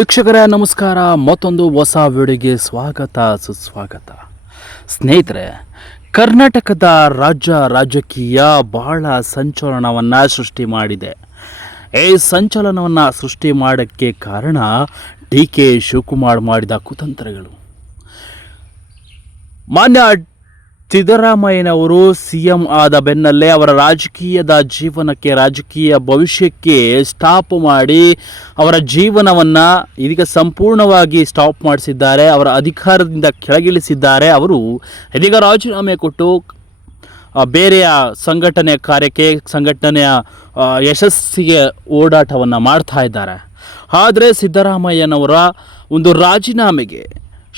ವೀಕ್ಷಕರೇ ನಮಸ್ಕಾರ. ಮತ್ತೊಂದು ಹೊಸ ವಿಡಿಯೋಗೆ ಸ್ವಾಗತ ಸುಸ್ವಾಗತ. ಸ್ನೇಹಿತರೆ, ಕರ್ನಾಟಕದ ರಾಜಕೀಯ ಬಹಳ ಸಂಚಲನವನ್ನು ಸೃಷ್ಟಿ ಮಾಡಿದೆ. ಈ ಸಂಚಲನವನ್ನು ಸೃಷ್ಟಿ ಮಾಡೋಕ್ಕೆ ಕಾರಣ DK ಶಿವಕುಮಾರ್ ಮಾಡಿದ ಕುತಂತ್ರಗಳು. ಮಾನ್ಯ ಸಿದ್ದರಾಮಯ್ಯನವರು CM ಆದ ಬೆನ್ನಲ್ಲೇ ಅವರ ರಾಜಕೀಯದ ಜೀವನಕ್ಕೆ, ರಾಜಕೀಯ ಭವಿಷ್ಯಕ್ಕೆ ಸ್ಟಾಪ್ ಮಾಡಿ ಅವರ ಜೀವನವನ್ನು ಇದೀಗ ಸಂಪೂರ್ಣವಾಗಿ ಸ್ಟಾಪ್ ಮಾಡಿಸಿದ್ದಾರೆ. ಅವರ ಅಧಿಕಾರದಿಂದ ಕೆಳಗಿಳಿಸಿದ್ದಾರೆ. ಅವರು ಇದೀಗ ರಾಜೀನಾಮೆ ಕೊಟ್ಟು ಬೇರೆಯ ಸಂಘಟನೆಯ ಕಾರ್ಯಕ್ಕೆ, ಸಂಘಟನೆಯ ಯಶಸ್ಸಿಗೆ ಓಡಾಟವನ್ನು ಮಾಡ್ತಾ ಇದ್ದಾರೆ. ಆದರೆ ಸಿದ್ದರಾಮಯ್ಯನವರ ಒಂದು ರಾಜೀನಾಮೆಗೆ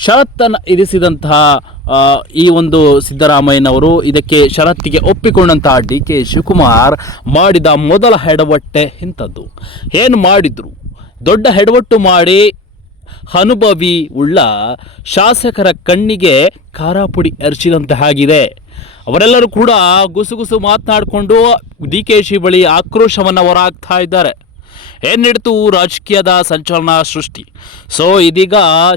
ಷರತ್ತನ್ನು ವಿಧಿಸಿದಂತಹ ಈ ಒಂದು ಸಿದ್ದರಾಮಯ್ಯನವರು ಇದಕ್ಕೆ ಷರತ್ತಿಗೆ ಒಪ್ಪಿಕೊಂಡಂತಹ DK ಶಿವಕುಮಾರ್ ಮಾಡಿದ ಮೊದಲ ಎಡವಟ್ಟೆ ಇಂಥದ್ದು. ಏನು ಮಾಡಿದರು? ದೊಡ್ಡ ಎಡವಟ್ಟು ಮಾಡಿ ಅನುಭವಿ ಉಳ್ಳ ಶಾಸಕರ ಕಣ್ಣಿಗೆ ಖಾರಾಪುಡಿ ಎರಚಿದಂತಾಗಿದೆ. ಅವರೆಲ್ಲರೂ ಕೂಡ ಗುಸುಗುಸು ಮಾತನಾಡಿಕೊಂಡು DK ಬಳಿ ಆಕ್ರೋಶವನ್ನು ಹೊರಹಾಕ್ತಾ ಇದ್ದಾರೆ. ಏನಿಡ್ತು ರಾಜಕೀಯದ ಸಂಚಲನ ಸೃಷ್ಟಿ. ಸೊ ಇದೀಗ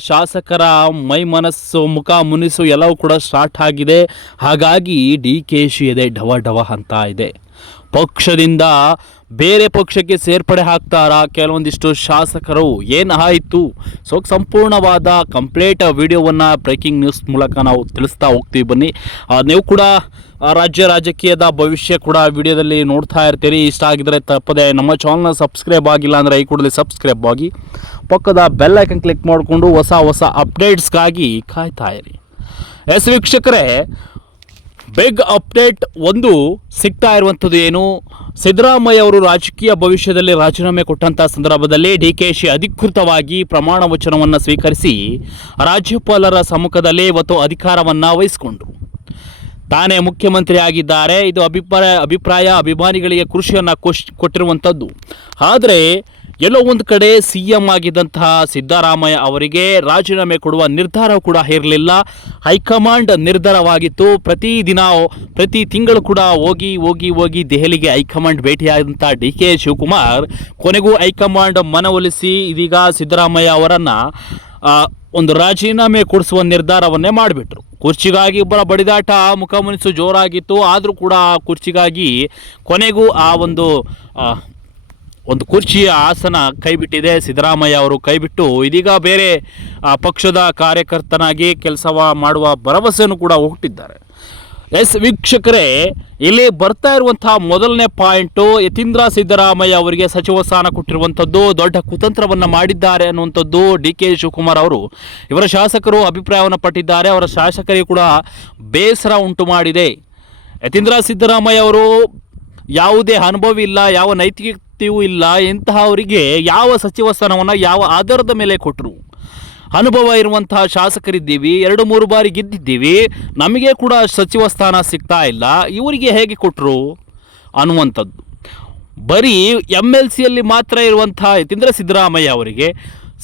ಶಾಸಕರ ಮೈ ಮನಸ್ಸು, ಮುಖ ಮುನಿಸು ಎಲ್ಲವೂ ಕೂಡ ಸ್ಟಾರ್ಟ್ ಆಗಿದೆ. ಹಾಗಾಗಿ DK ಎದೆ ಢವ ಢವ ಅಂತ ಇದೆ. ಪಕ್ಷದಿಂದ ಬೇರೆ ಪಕ್ಷಕ್ಕೆ ಸೇರ್ಪಡೆ ಆಗ್ತಾರಾ ಕೆಲವೊಂದಿಷ್ಟು ಶಾಸಕರು? ಏನಾಯಿತು? ಸೊ ಸಂಪೂರ್ಣವಾದ ಕಂಪ್ಲೀಟ್ ವಿಡಿಯೋವನ್ನು ಬ್ರೇಕಿಂಗ್ ನ್ಯೂಸ್ ಮೂಲಕ ನಾವು ತಿಳಿಸ್ತಾ ಹೋಗ್ತೀವಿ. ಬನ್ನಿ, ನೀವು ಕೂಡ ರಾಜಕೀಯದ ಭವಿಷ್ಯ ಕೂಡ ವಿಡಿಯೋದಲ್ಲಿ ನೋಡ್ತಾ ಇರ್ತೀರಿ. ಇಷ್ಟ ಆಗಿದ್ರೆ ತಪ್ಪದೆ ನಮ್ಮ ಚಾನಲ್ನ ಸಬ್ಸ್ಕ್ರೈಬ್ ಆಗಿಲ್ಲ ಅಂದರೆ ಈ ಕೂಡಲೇ ಸಬ್ಸ್ಕ್ರೈಬ್ ಆಗಿ ಪಕ್ಕದ ಬೆಲ್ ಐಕನ್ ಕ್ಲಿಕ್ ಮಾಡಿಕೊಂಡು ಹೊಸ ಅಪ್ಡೇಟ್ಸ್ಗಾಗಿ ಕಾಯ್ತಾ ಇರಿ. ಎಸ್ ವೀಕ್ಷಕರೇ, ಬಿಗ್ ಅಪ್ಡೇಟ್ ಒಂದು ಸಿಗ್ತಾ ಇರುವಂಥದ್ದು ಏನು? ಸಿದ್ದರಾಮಯ್ಯ ಅವರು ರಾಜಕೀಯ ಭವಿಷ್ಯದಲ್ಲಿ ರಾಜೀನಾಮೆ ಕೊಟ್ಟಂಥ ಸಂದರ್ಭದಲ್ಲಿ DK ಅಧಿಕೃತವಾಗಿ ಪ್ರಮಾಣ ವಚನವನ್ನು ಸ್ವೀಕರಿಸಿ ರಾಜ್ಯಪಾಲರ ಸಮ್ಮುಖದಲ್ಲಿ ಇವತ್ತು ಅಧಿಕಾರವನ್ನು ವಹಿಸಿಕೊಂಡರು. ತಾನೇ ಮುಖ್ಯಮಂತ್ರಿ ಆಗಿದ್ದಾರೆ. ಇದು ಅಭಿಪ್ರಾಯ ಅಭಿಮಾನಿಗಳಿಗೆ ಖುಷಿಯನ್ನು ಕೊಟ್ಟಿರುವಂಥದ್ದು. ಆದರೆ ಎಲ್ಲೋ ಒಂದು ಕಡೆ CM ಆಗಿದ್ದಂತಹ ಸಿದ್ದರಾಮಯ್ಯ ಅವರಿಗೆ ರಾಜೀನಾಮೆ ಕೊಡುವ ನಿರ್ಧಾರ ಕೂಡ ಇರಲಿಲ್ಲ. ಹೈಕಮಾಂಡ್ ನಿರ್ಧಾರವಾಗಿತ್ತು. ಪ್ರತಿ ತಿಂಗಳು ಕೂಡ ಹೋಗಿ ದೆಹಲಿಗೆ ಹೈಕಮಾಂಡ್ ಭೇಟಿಯಾದಂಥ DK ಶಿವಕುಮಾರ್ ಕೊನೆಗೂ ಹೈಕಮಾಂಡ್ ಮನವೊಲಿಸಿ ಇದೀಗ ಸಿದ್ದರಾಮಯ್ಯ ಅವರನ್ನು ಒಂದು ರಾಜೀನಾಮೆ ಕೊಡಿಸುವ ನಿರ್ಧಾರವನ್ನೇ ಮಾಡಿಬಿಟ್ರು. ಕುರ್ಚಿಗಾಗಿ ಇಬ್ಬರ ಬಡಿದಾಟ, ಮುಖಮುನಿಸು ಜೋರಾಗಿತ್ತು. ಆದರೂ ಕೂಡ ಕುರ್ಚಿಗಾಗಿ ಕೊನೆಗೂ ಆ ಒಂದು ಕುರ್ಚಿಯ ಆಸನ ಕೈಬಿಟ್ಟಿದೆ. ಸಿದ್ದರಾಮಯ್ಯ ಅವರು ಕೈಬಿಟ್ಟು ಇದೀಗ ಬೇರೆ ಪಕ್ಷದ ಕಾರ್ಯಕರ್ತನಾಗಿ ಕೆಲಸ ಮಾಡುವ ಭರವಸೆಯನ್ನು ಕೂಡ ಹುಟ್ಟಿದ್ದಾರೆ. ಎಸ್ ವೀಕ್ಷಕರೇ, ಇಲ್ಲಿ ಬರ್ತಾ ಇರುವಂತಹ ಮೊದಲನೇ ಪಾಯಿಂಟು, ಯತೀಂದ್ರ ಸಿದ್ದರಾಮಯ್ಯ ಅವರಿಗೆ ಸಚಿವ ಸ್ಥಾನ ಕೊಟ್ಟಿರುವಂಥದ್ದು ದೊಡ್ಡ ಕುತಂತ್ರವನ್ನು ಮಾಡಿದ್ದಾರೆ ಅನ್ನುವಂಥದ್ದು. DK ಶಿವಕುಮಾರ್ ಅವರು ಇವರ ಶಾಸಕರು ಅಭಿಪ್ರಾಯವನ್ನು ಪಟ್ಟಿದ್ದಾರೆ. ಅವರ ಶಾಸಕರಿಗೆ ಕೂಡ ಬೇಸರ ಉಂಟು ಮಾಡಿದೆ. ಯತೀಂದ್ರ ಸಿದ್ದರಾಮಯ್ಯ ಅವರು ಯಾವುದೇ ಅನುಭವ ಇಲ್ಲ, ಯಾವ ನೈತಿಕತೆಯೂ ಇಲ್ಲ. ಇಂತಹವರಿಗೆ ಯಾವ ಸಚಿವ ಸ್ಥಾನವನ್ನು ಯಾವ ಆಧಾರದ ಮೇಲೆ ಕೊಟ್ಟರು? ಅನುಭವ ಇರುವಂತಹ ಶಾಸಕರಿದ್ದೀವಿ, 2-3 ಬಾರಿ ಗೆದ್ದಿದ್ದೀವಿ, ನಮಗೆ ಕೂಡ ಸಚಿವ ಸ್ಥಾನ ಸಿಗ್ತಾ ಇಲ್ಲ, ಇವರಿಗೆ ಹೇಗೆ ಕೊಟ್ಟರು ಅನ್ನುವಂಥದ್ದು. ಬರೀ MLCಯಲ್ಲಿ ಮಾತ್ರ ಇರುವಂತಹ ಯತೀಂದ್ರ ಸಿದ್ದರಾಮಯ್ಯ ಅವರಿಗೆ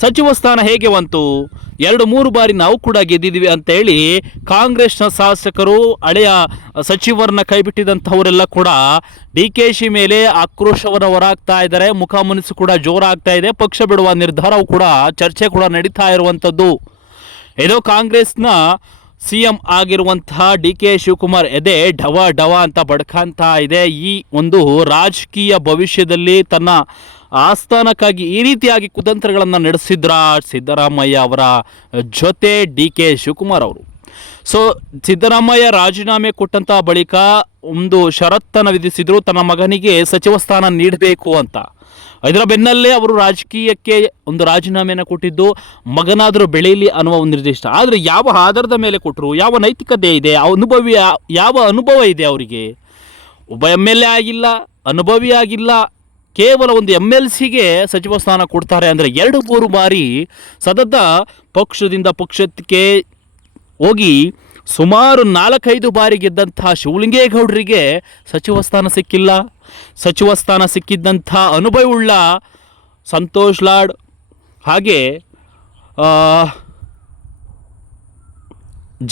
ಸಚಿವ ಸ್ಥಾನ ಹೇಗೆ ಬಂತು? 2-3 ಬಾರಿ ನಾವು ಕೂಡ ಗೆದ್ದಿದ್ದೀವಿ ಅಂತೇಳಿ ಕಾಂಗ್ರೆಸ್ನ ಶಾಸಕರು, ಹಳೆಯ ಸಚಿವರನ್ನ ಕೈಬಿಟ್ಟಿದಂಥವರೆಲ್ಲ ಕೂಡ DK ಮೇಲೆ ಆಕ್ರೋಶವನ್ನು ಹೊರಹಾಕ್ತಾ ಇದ್ದಾರೆ. ಮುಖ ಮುನಿಸು ಕೂಡ ಜೋರಾಗ್ತಾ ಇದೆ. ಪಕ್ಷ ಬಿಡುವ ನಿರ್ಧಾರವು ಕೂಡ, ಚರ್ಚೆ ಕೂಡ ನಡೀತಾ ಇರುವಂಥದ್ದು. ಇದು ಕಾಂಗ್ರೆಸ್ನ CM ಆಗಿರುವಂತಹ DK ಶಿವಕುಮಾರ್ ಎದೆ ಢವ ಢವ ಅಂತ ಬಡ್ಕಂತ ಇದೆ. ಈ ಒಂದು ರಾಜಕೀಯ ಭವಿಷ್ಯದಲ್ಲಿ ತನ್ನ ಆಸ್ಥಾನಕ್ಕಾಗಿ ಈ ರೀತಿಯಾಗಿ ಕುತಂತ್ರಗಳನ್ನು ನಡೆಸಿದ್ರ ಸಿದ್ದರಾಮಯ್ಯ ಅವರ ಜೊತೆ DK ಶಿವಕುಮಾರ್ ಅವರು. ಸೊ ಸಿದ್ದರಾಮಯ್ಯ ರಾಜೀನಾಮೆ ಕೊಟ್ಟಂಥ ಬಳಿಕ ಒಂದು ಷರತ್ತನ್ನು ವಿಧಿಸಿದರು, ತನ್ನ ಮಗನಿಗೆ ಸಚಿವ ಸ್ಥಾನ ನೀಡಬೇಕು ಅಂತ. ಇದರ ಬೆನ್ನಲ್ಲೇ ಅವರು ರಾಜಕೀಯಕ್ಕೆ ಒಂದು ರಾಜೀನಾಮೆಯನ್ನು ಕೊಟ್ಟಿದ್ದು, ಮಗನಾದರೂ ಬೆಳೆಯಲಿ ಅನ್ನುವ ಒಂದು ನಿರ್ದಿಷ್ಟ. ಆದರೆ ಯಾವ ಆಧಾರದ ಮೇಲೆ ಕೊಟ್ಟರು? ಯಾವ ನೈತಿಕತೆ ಇದೆ? ಯಾವ ಅನುಭವ ಇದೆ ಅವರಿಗೆ? ಒಬ್ಬ MLA ಆಗಿಲ್ಲ, ಅನುಭವಿ ಆಗಿಲ್ಲ, ಕೇವಲ ಒಂದು MLCಗೆ ಸಚಿವ ಸ್ಥಾನ ಕೊಡ್ತಾರೆ ಅಂದರೆ 2-3 ಬಾರಿ ಸತತ ಪಕ್ಷದಿಂದ ಪಕ್ಷಕ್ಕೆ ಹೋಗಿ ಸುಮಾರು 4-5 ಬಾರಿ ಗೆದ್ದಂತಹ ಶಿವಲಿಂಗೇಗೌಡರಿಗೆ ಸಚಿವ ಸ್ಥಾನ ಸಿಕ್ಕಿಲ್ಲ. ಸಚಿವ ಸ್ಥಾನ ಸಿಕ್ಕಿದ್ದಂಥ ಅನುಭವವುಳ್ಳ ಸಂತೋಷ್ ಲಾಡ್, ಹಾಗೆ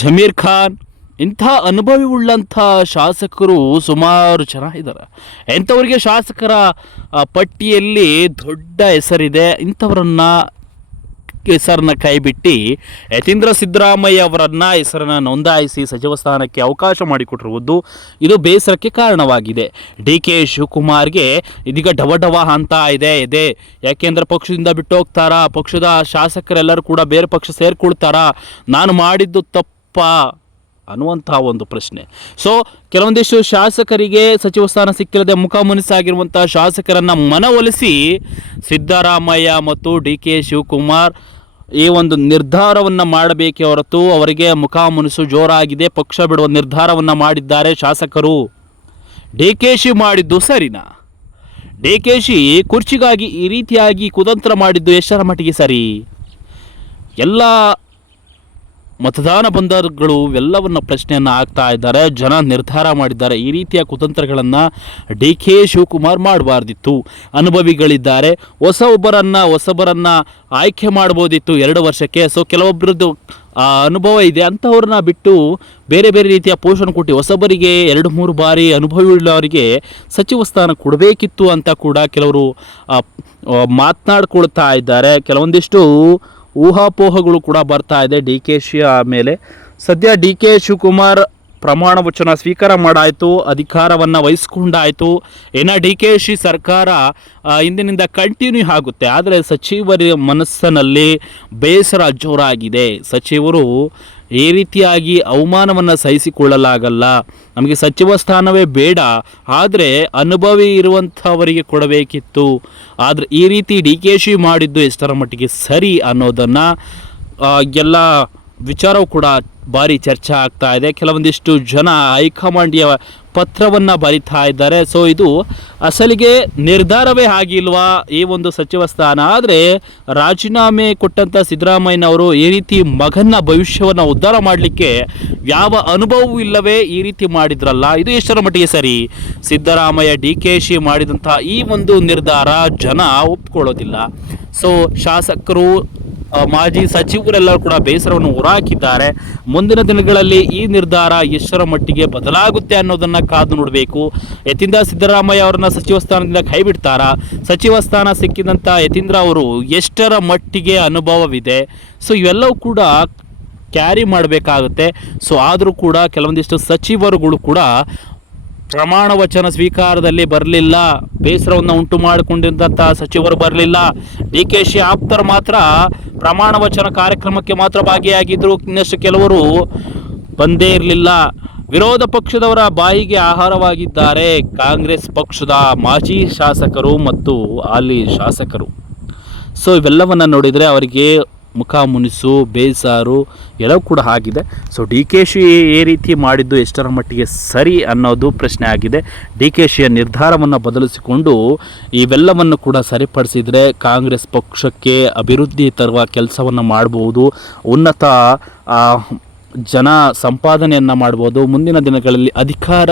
ಜಮೀರ್ ಖಾನ್, ಇಂಥ ಅನುಭವಿ ಉಳ್ಳಂಥ ಶಾಸಕರು ಸುಮಾರು ಜನ ಇದ್ದಾರೆ. ಇಂಥವರಿಗೆ ಶಾಸಕರ ಪಟ್ಟಿಯಲ್ಲಿ ದೊಡ್ಡ ಹೆಸರಿದೆ. ಇಂಥವರನ್ನು ಹೆಸರನ್ನ ಕೈಬಿಟ್ಟು ಯತೀಂದ್ರ ಸಿದ್ದರಾಮಯ್ಯ ಅವರನ್ನು ಹೆಸರನ್ನು ನೋಂದಾಯಿಸಿ ಸಚಿವ ಸ್ಥಾನಕ್ಕೆ ಅವಕಾಶ ಮಾಡಿಕೊಟ್ಟಿರುವುದು ಇದು ಬೇಸರಕ್ಕೆ ಕಾರಣವಾಗಿದೆ. ಡಿ ಕೆ ಶಿವಕುಮಾರ್ಗೆ ಇದೀಗ ಡವ ಅಂತ ಇದೆ. ಯಾಕೆಂದರೆ ಪಕ್ಷದಿಂದ ಬಿಟ್ಟು ಹೋಗ್ತಾರಾ, ಪಕ್ಷದ ಶಾಸಕರೆಲ್ಲರೂ ಕೂಡ ಬೇರೆ ಪಕ್ಷ ಸೇರ್ಕೊಳ್ತಾರಾ, ನಾನು ಮಾಡಿದ್ದು ತಪ್ಪಾ ಅನ್ನುವಂತಹ ಒಂದು ಪ್ರಶ್ನೆ. ಸೊ ಕೆಲವೊಂದಿಷ್ಟು ಶಾಸಕರಿಗೆ ಸಚಿವ ಸ್ಥಾನ ಸಿಕ್ಕಿಲ್ಲದೆ ಮುಖಾಮುನಿಸಾಗಿರುವಂಥ ಶಾಸಕರನ್ನು ಮನವೊಲಿಸಿ ಸಿದ್ದರಾಮಯ್ಯ ಮತ್ತು ಡಿ ಕೆ ಶಿವಕುಮಾರ್ ಈ ಒಂದು ನಿರ್ಧಾರವನ್ನು ಮಾಡಬೇಕೇ ಹೊರತು ಅವರಿಗೆ ಮುಖಾಮುನಿಸು ಜೋರಾಗಿದೆ. ಪಕ್ಷ ಬಿಡುವ ನಿರ್ಧಾರವನ್ನು ಮಾಡಿದ್ದಾರೆ ಶಾಸಕರು. ಡಿ ಕೆ ಶಿ ಮಾಡಿದ್ದು ಸರಿನಾ? ಡಿ ಕೆ ಶಿ ಕುರ್ಚಿಗಾಗಿ ಈ ರೀತಿಯಾಗಿ ಕುತಂತ್ರ ಮಾಡಿದ್ದು ಎಷ್ಟರ ಮಟ್ಟಿಗೆ ಸರಿ? ಎಲ್ಲ ಮತದಾನ ಬಂಧುಗಳು ಎಲ್ಲವನ್ನು ಪ್ರಶ್ನೆಯನ್ನು ಹಾಕ್ತಾ ಇದ್ದಾರೆ. ಜನ ನಿರ್ಧಾರ ಮಾಡಿದ್ದಾರೆ. ಈ ರೀತಿಯ ಕುತಂತ್ರಗಳನ್ನು ಡಿ ಕೆ ಶಿವಕುಮಾರ್ ಮಾಡಬಾರ್ದಿತ್ತು. ಅನುಭವಿಗಳಿದ್ದಾರೆ, ಹೊಸಬರನ್ನು ಆಯ್ಕೆ ಮಾಡ್ಬೋದಿತ್ತು 2 ವರ್ಷಕ್ಕೆ. ಸೊ ಕೆಲವೊಬ್ಬರದ್ದು ಅನುಭವ ಇದೆ, ಅಂಥವ್ರನ್ನ ಬಿಟ್ಟು ಬೇರೆ ರೀತಿಯ ಪೋಷಣೆ ಕೊಟ್ಟು ಹೊಸಬರಿಗೆ 2-3 ಬಾರಿ ಅನುಭವವುಳ್ಳವರಿಗೆ ಸಚಿವ ಸ್ಥಾನ ಕೊಡಬೇಕಿತ್ತು ಅಂತ ಕೂಡ ಕೆಲವರು ಮಾತನಾಡ್ಕೊಳ್ತಾ ಇದ್ದಾರೆ. ಕೆಲವೊಂದಿಷ್ಟು ಊಹಾಪೋಹಗಳು ಕೂಡ ಬರ್ತಾ ಇದೆ ಡಿ ಕೆ ಶಿ ಮೇಲೆ. ಸದ್ಯ ಡಿ ಕೆ ಶಿವಕುಮಾರ್ ಪ್ರಮಾಣ ವಚನ ಸ್ವೀಕಾರ ಮಾಡಾಯಿತು, ಅಧಿಕಾರವನ್ನು ವಹಿಸ್ಕೊಂಡಾಯಿತು. ಏನೋ ಡಿ ಕೆ ಶಿ ಸರ್ಕಾರ ಇಂದಿನಿಂದ ಕಂಟಿನ್ಯೂ ಆಗುತ್ತೆ. ಆದರೆ ಸಚಿವರ ಮನಸ್ಸಿನಲ್ಲಿ ಬೇಸರ ಜೋರಾಗಿದೆ. ಸಚಿವರು ಈ ರೀತಿಯಾಗಿ ಅವಮಾನವನ್ನು ಸಹಿಸಿಕೊಳ್ಳಲಾಗಲ್ಲ, ನಮಗೆ ಸಚಿವ ಸ್ಥಾನವೇ ಬೇಡ, ಆದರೆ ಅನುಭವಿ ಇರುವಂಥವರಿಗೆ ಕೊಡಬೇಕಿತ್ತು. ಆದರೆ ಈ ರೀತಿ ಡಿ ಕೆ ಶಿ ಮಾಡಿದ್ದು ಎಷ್ಟರ ಮಟ್ಟಿಗೆ ಸರಿ ಅನ್ನೋದನ್ನು ಎಲ್ಲ ವಿಚಾರವೂ ಕೂಡ ಭಾರಿ ಚರ್ಚೆ ಆಗ್ತಾ ಇದೆ. ಕೆಲವೊಂದಿಷ್ಟು ಜನ ಹೈಕಮಾಂಡ್ಗೆ ಪತ್ರವನ್ನು ಬರಿತಾ ಇದ್ದಾರೆ. ಸೊ ಇದು ಅಸಲಿಗೆ ನಿರ್ಧಾರವೇ ಆಗಿಲ್ವಾ ಈ ಒಂದು ಸಚಿವ ಸ್ಥಾನ? ಆದರೆ ರಾಜೀನಾಮೆ ಕೊಟ್ಟಂಥ ಸಿದ್ದರಾಮಯ್ಯನವರು ಈ ರೀತಿ ಮಗನ ಭವಿಷ್ಯವನ್ನು ಉದ್ಧಾರ ಮಾಡಲಿಕ್ಕೆ ಯಾವ ಅನುಭವವೂ ಇಲ್ಲವೇ ಈ ರೀತಿ ಮಾಡಿದ್ರಲ್ಲ, ಇದು ಎಷ್ಟರ ಮಟ್ಟಿಗೆ ಸರಿ? ಸಿದ್ದರಾಮಯ್ಯ ಡಿ ಕೆ ಶಿ ಮಾಡಿದಂಥ ಈ ಒಂದು ನಿರ್ಧಾರ ಜನ ಒಪ್ಕೊಳ್ಳೋದಿಲ್ಲ. ಸೊ ಶಾಸಕರು, ಮಾಜಿ ಸಚಿವರೆಲ್ಲರೂ ಕೂಡ ಬೇಸರವನ್ನು ಹೊರಹಾಕಿದ್ದಾರೆ. ಮುಂದಿನ ದಿನಗಳಲ್ಲಿ ಈ ನಿರ್ಧಾರ ಎಷ್ಟರ ಮಟ್ಟಿಗೆ ಬದಲಾಗುತ್ತೆ ಅನ್ನೋದನ್ನು ಕಾದು ನೋಡಬೇಕು. ಯತೀಂದ್ರ ಸಿದ್ದರಾಮಯ್ಯ ಅವರನ್ನ ಸಚಿವ ಸ್ಥಾನದಿಂದ ಕೈ ಬಿಡ್ತಾರಾ? ಸಚಿವ ಸ್ಥಾನ ಸಿಕ್ಕಿದಂಥ ಯತೀಂದ್ರ ಅವರು ಎಷ್ಟರ ಮಟ್ಟಿಗೆ ಅನುಭವವಿದೆ? ಸೊ ಇವೆಲ್ಲವೂ ಕೂಡ ಕ್ಯಾರಿ ಮಾಡಬೇಕಾಗುತ್ತೆ. ಸೊ ಆದರೂ ಕೂಡ ಕೆಲವೊಂದಿಷ್ಟು ಸಚಿವರುಗಳು ಕೂಡ ಪ್ರಮಾಣ ವಚನ ಸ್ವೀಕಾರದಲ್ಲಿ ಬರಲಿಲ್ಲ, ಬೇಸರವನ್ನು ಉಂಟು ಮಾಡಿಕೊಂಡಿದ್ದಂಥ ಸಚಿವರು ಬರಲಿಲ್ಲ. ಡಿ ಕೆ ಶಿ ಆಪ್ತರು ಮಾತ್ರ ಪ್ರಮಾಣ ವಚನ ಕಾರ್ಯಕ್ರಮಕ್ಕೆ ಮಾತ್ರ ಭಾಗಿಯಾಗಿದ್ದರು, ಇನ್ನಷ್ಟು ಕೆಲವರು ಬಂದೇ ಇರಲಿಲ್ಲ. ವಿರೋಧ ಪಕ್ಷದವರ ಬಾಯಿಗೆ ಆಹಾರವಾಗಿದ್ದಾರೆ ಕಾಂಗ್ರೆಸ್ ಪಕ್ಷದ ಮಾಜಿ ಶಾಸಕರು ಮತ್ತು ಹಾಲಿ ಶಾಸಕರು. ಸೊ ಇವೆಲ್ಲವನ್ನು ನೋಡಿದರೆ ಅವರಿಗೆ ಮುಖಾಮುನಿಸು, ಬೇಸಾರು ಎಲ್ಲವೂ ಕೂಡ ಆಗಿದೆ. ಸೊ ಡಿ ಕೆ ಶಿ ಈ ರೀತಿ ಮಾಡಿದ್ದು ಎಷ್ಟರ ಮಟ್ಟಿಗೆ ಸರಿ ಅನ್ನೋದು ಪ್ರಶ್ನೆ ಆಗಿದೆ. ಡಿ ಕೆ ಶಿಯ ನಿರ್ಧಾರವನ್ನು ಬದಲಿಸಿಕೊಂಡು ಇವೆಲ್ಲವನ್ನು ಕೂಡ ಸರಿಪಡಿಸಿದರೆ ಕಾಂಗ್ರೆಸ್ ಪಕ್ಷಕ್ಕೆ ಅಭಿವೃದ್ಧಿ ತರುವ ಕೆಲಸವನ್ನು ಮಾಡ್ಬೋದು, ಉನ್ನತ ಜನ ಸಂಪಾದನೆಯನ್ನು ಮಾಡ್ಬೋದು. ಮುಂದಿನ ದಿನಗಳಲ್ಲಿ ಅಧಿಕಾರ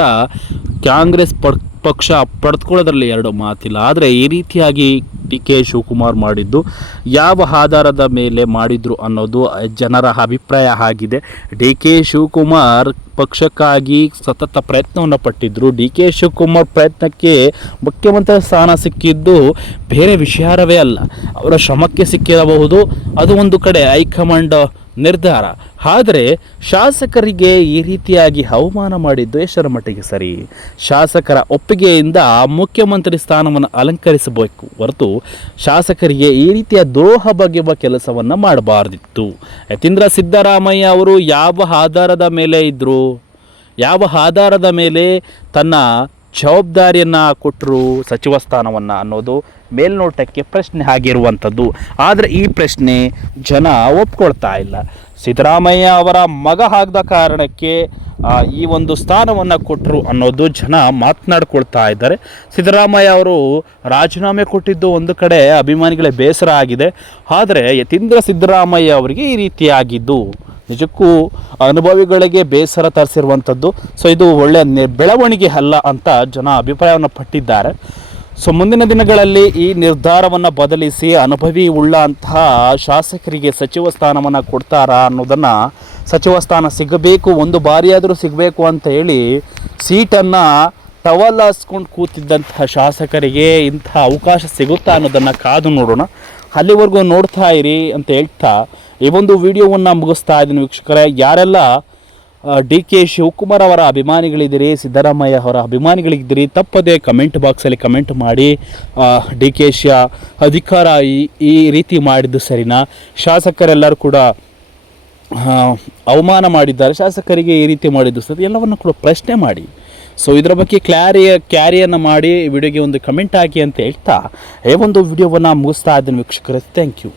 ಕಾಂಗ್ರೆಸ್ ಪಕ್ಷ ಪಡೆದುಕೊಳ್ಳೋದ್ರಲ್ಲಿ 2 ಮಾತಿಲ್ಲ. ಆದರೆ ಈ ರೀತಿಯಾಗಿ ಡಿ ಕೆ ಶಿವಕುಮಾರ್ ಮಾಡಿದ್ದು ಯಾವ ಆಧಾರದ ಮೇಲೆ ಮಾಡಿದ್ರು ಅನ್ನೋದು ಜನರ ಅಭಿಪ್ರಾಯ ಆಗಿದೆ. ಡಿ ಕೆ ಶಿವಕುಮಾರ್ ಪಕ್ಷಕ್ಕಾಗಿ ಸತತ ಪ್ರಯತ್ನವನ್ನು ಪಟ್ಟಿದ್ದರು. ಡಿ ಕೆ ಶಿವಕುಮಾರ್ ಪ್ರಯತ್ನಕ್ಕೆ ಮುಖ್ಯಮಂತ್ರಿ ಸ್ಥಾನ ಸಿಕ್ಕಿದ್ದು ಬೇರೆ ವಿಚಾರವೇ ಅಲ್ಲ, ಅವರ ಶ್ರಮಕ್ಕೆ ಸಿಕ್ಕಿರಬಹುದು. ಅದು ಒಂದು ಕಡೆ ಹೈಕಮಾಂಡ್ ನಿರ್ಧಾರ. ಆದರೆ ಶಾಸಕರಿಗೆ ಈ ರೀತಿಯಾಗಿ ಅವಮಾನ ಮಾಡಿದ್ದು ಎಷ್ಟರ ಮಟ್ಟಿಗೆ ಸರಿ? ಶಾಸಕರ ಒಪ್ಪಿಗೆಯಿಂದ ಮುಖ್ಯಮಂತ್ರಿ ಸ್ಥಾನವನ್ನು ಅಲಂಕರಿಸಬೇಕು ಹೊರತು ಶಾಸಕರಿಗೆ ಈ ರೀತಿಯ ದ್ರೋಹ ಬಗೆಯುವ ಕೆಲಸವನ್ನು ಮಾಡಬಾರ್ದಿತ್ತು. ಯತೀಂದ್ರ ಸಿದ್ದರಾಮಯ್ಯ ಅವರು ಯಾವ ಆಧಾರದ ಮೇಲೆ ಇದ್ದರು, ಯಾವ ಆಧಾರದ ಮೇಲೆ ತನ್ನ ಜವಾಬ್ದಾರಿಯನ್ನು ಕೊಟ್ಟರು ಸಚಿವ ಸ್ಥಾನವನ್ನು ಅನ್ನೋದು ಮೇಲ್ನೋಟಕ್ಕೆ ಪ್ರಶ್ನೆ ಆಗಿರುವಂಥದ್ದು. ಆದರೆ ಈ ಪ್ರಶ್ನೆ ಜನ ಒಪ್ಕೊಳ್ತಾ ಇಲ್ಲ. ಸಿದ್ದರಾಮಯ್ಯ ಅವರ ಮಗ ಆಗದ ಕಾರಣಕ್ಕೆ ಈ ಒಂದು ಸ್ಥಾನವನ್ನು ಕೊಟ್ಟರು ಅನ್ನೋದು ಜನ ಮಾತನಾಡ್ಕೊಳ್ತಾ ಇದ್ದಾರೆ. ಸಿದ್ದರಾಮಯ್ಯ ಅವರು ರಾಜೀನಾಮೆ ಕೊಟ್ಟಿದ್ದು ಒಂದು ಕಡೆ ಅಭಿಮಾನಿಗಳ ಬೇಸರ ಆಗಿದೆ. ಆದರೆ ಯತೀಂದ್ರ ಸಿದ್ದರಾಮಯ್ಯ ಅವರಿಗೆ ಈ ರೀತಿಯಾಗಿದ್ದು ನಿಜಕ್ಕೂ ಅನುಭವಿಗಳಿಗೆ ಬೇಸರ ತರಿಸಿರುವಂಥದ್ದು. ಸೊ ಇದು ಒಳ್ಳೆಯ ಬೆಳವಣಿಗೆ ಅಲ್ಲ ಅಂತ ಜನ ಅಭಿಪ್ರಾಯವನ್ನು ಪಟ್ಟಿದ್ದಾರೆ. ಸೊ ಮುಂದಿನ ದಿನಗಳಲ್ಲಿ ಈ ನಿರ್ಧಾರವನ್ನು ಬದಲಿಸಿ ಅನುಭವಿ ಉಳ್ಳ ಅಂತಹ ಶಾಸಕರಿಗೆ ಸಚಿವ ಸ್ಥಾನವನ್ನು ಕೊಡ್ತಾರಾ ಅನ್ನೋದನ್ನು, ಸಚಿವ ಸ್ಥಾನ ಸಿಗಬೇಕು, ಒಂದು ಬಾರಿಯಾದರೂ ಸಿಗಬೇಕು ಅಂತ ಹೇಳಿ ಸೀಟನ್ನು ಟವಲ್ ಹಾಸ್ಕೊಂಡು ಕೂತಿದ್ದಂತಹ ಶಾಸಕರಿಗೆ ಇಂಥ ಅವಕಾಶ ಸಿಗುತ್ತಾ ಅನ್ನೋದನ್ನು ಕಾದು ನೋಡೋಣ. ಅಲ್ಲಿವರೆಗೂ ನೋಡ್ತಾ ಇರಿ ಅಂತ ಹೇಳ್ತಾ ಈ ಒಂದು ವಿಡಿಯೋವನ್ನು ಮುಗಿಸ್ತಾ ಇದ್ದೀನಿ ವೀಕ್ಷಕರೇ. ಯಾರೆಲ್ಲ ಡಿ ಕೆ ಶಿವಕುಮಾರ್ ಅವರ ಅಭಿಮಾನಿಗಳಿದ್ದೀರಿ, ಸಿದ್ದರಾಮಯ್ಯ ಅವರ ಅಭಿಮಾನಿಗಳಿದ್ದೀರಿ, ತಪ್ಪದೆ ಕಮೆಂಟ್ ಬಾಕ್ಸಲ್ಲಿ ಕಮೆಂಟ್ ಮಾಡಿ. ಡಿ ಕೆ ಶಿ ಅಧಿಕಾರ ಈ ರೀತಿ ಮಾಡಿದ್ದು ಸರಿನಾ? ಶಾಸಕರೆಲ್ಲರೂ ಕೂಡ ಅವಮಾನ ಮಾಡಿದ್ದಾರೆ, ಶಾಸಕರಿಗೆ ಈ ರೀತಿ ಮಾಡಿದ್ದು ಸರಿ, ಎಲ್ಲವನ್ನು ಕೂಡ ಪ್ರಶ್ನೆ ಮಾಡಿ. ಸೊ ಇದರ ಬಗ್ಗೆ ಕ್ಯಾರಿಯನ್ನು ಮಾಡಿ ವಿಡಿಯೋಗೆ ಒಂದು ಕಮೆಂಟ್ ಹಾಕಿ ಅಂತ ಹೇಳ್ತಾ ಈ ಒಂದು ವಿಡಿಯೋವನ್ನು ಮುಗಿಸ್ತಾ ಇದ್ದೀನಿ ವೀಕ್ಷಕರೇ. Thank you.